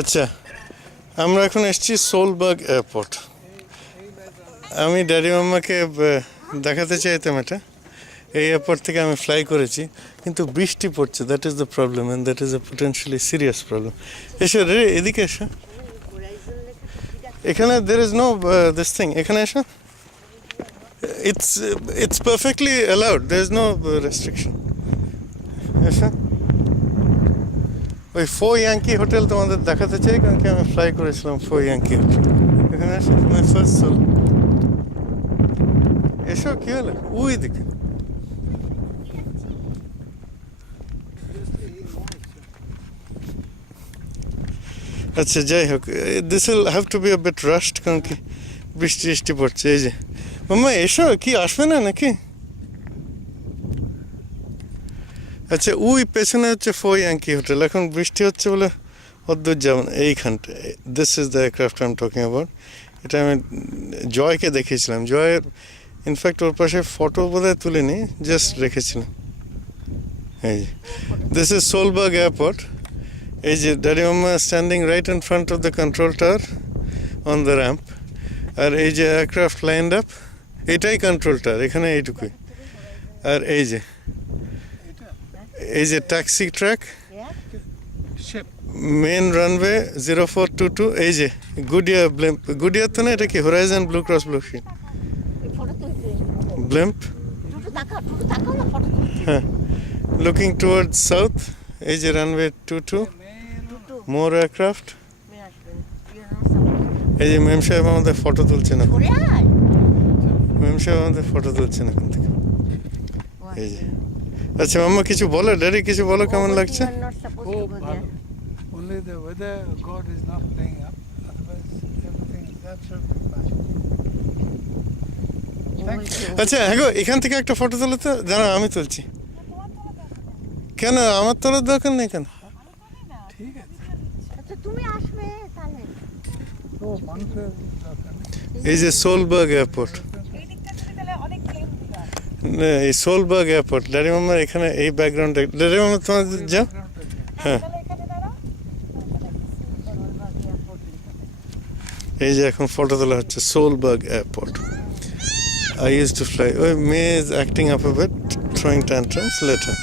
আচ্ছা, আমরা এখন এসেছি সোলবার্গ এয়ারপোর্ট। আমি ড্যাডি মাম্মাকে দেখাতে চাইতাম এটা। এই এয়ারপোর্ট থেকে আমি ফ্লাই করেছি, কিন্তু বৃষ্টি পড়ছে। That is the problem, and that is a potentially serious problem. এসো রে, এদিকে এসো। এখানে there is no this thing. এখানে এসো। It's perfectly allowed, there is no restriction. এসো। ওই ফো ইয়াঙ্কি হোটেল তোমাদের দেখাতে চাই, কারণ কি আমি ফ্লাই করেছিলাম ফো ইয়াঙ্কি হোটেল। এখানে এসো, মাই ফার্স্ট সোল। এসো, কি হলো? ওই দিকে। আচ্ছা, যাই হোক, this will have to be a bit rushed, কারণ কি বৃষ্টি বৃষ্টি পড়ছে। এই যে মাম্মা, এসো। কি আসবে না নাকি? আচ্ছা, ওই পেছনে হচ্ছে ফো ইয়াঙ্কি হোটেল। এখন বৃষ্টি হচ্ছে বলে অদ্ভুত যেমন এইখানটা। This is the aircraft I am talking about. এটা আমি জয়কে দেখিয়েছিলাম। জয়ের ইনফ্যাক্ট ওর পাশে ফটো বোধহয় তুলিনি, জাস্ট রেখেছিলাম। এই যে দিস ইজ সোলবার্গ এয়ারপোর্ট। এই যে daddy mamma standing right in front of the control tower on the ramp. আর এই যে এয়ারক্রাফট লাইন্ড আপ, এটাই কন্ট্রোল টাওয়ার, এখানে এইটুকুই। আর এই যে ট্যাক্সি ট্র্যাক, মেন রানওয়ে 0422। এই যে গুডিয়া ব্লেম্প, গুডিয়ার তো না, এটা কি horizon blue cross blue sheet blimp. হ্যাঁ, লুকিং টুয়ার্ডস সাউথ। এই যে রানওয়ে 22, মোর এয়ারক্রাফট। এই যে মেম সাহেব আমাদের ফটো তুলছেন এখন। মেম সাহেব আমাদের ফটো তুলছেন এখন থেকে। এই যে আচ্ছা মাম্মা, কিছু বলো, ড্যাডি কিছু বলো, কেমন লাগছে? Only the weather god is not playing up, otherwise everything is absolutely fine. Thank you. আচ্ছা হ্যাঁ গো, এখান থেকে একটা ফটো তোলো তো। জানো, আমি তুলছি। কেন আমার তোলার দরকার নেই কেন? ঠিক আছে। আচ্ছা, তুমি আসবে তাহলে। ও মানুষের দরকার নেই। এই যে সোলবার্গ এয়ারপোর্ট, এই সোলবার্গ এয়ারপোর্ট। ড্যাডি মাম্মার এখানে এই ব্যাকগ্রাউন্ডটা। ড্যাডি মাম্মা তোমার যাও। হ্যাঁ, এই যে এখন ফটো তোলা হচ্ছে Solberg airport. I used to fly. Oh, May is acting up a bit, throwing tantrums later.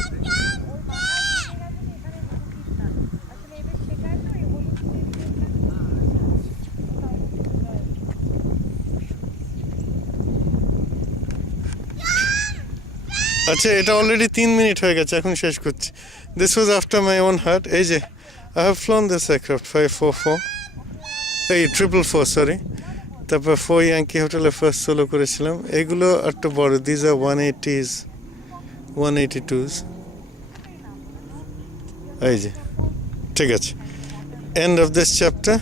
আচ্ছা, এটা অলরেডি 3 মিনিট হয়ে গেছে, এখন শেষ করছি। This was after my own heart. এই যে I have flown this aircraft 544, এই 444 সরি। তারপর ফো ইয়াঙ্কি হোটেলে ফার্স্ট সোলো করেছিলাম। এগুলো একটু বড়, দিজ আর 180s 182s। এই যে ঠিক আছে, এন্ড অফ দিস চ্যাপ্টার।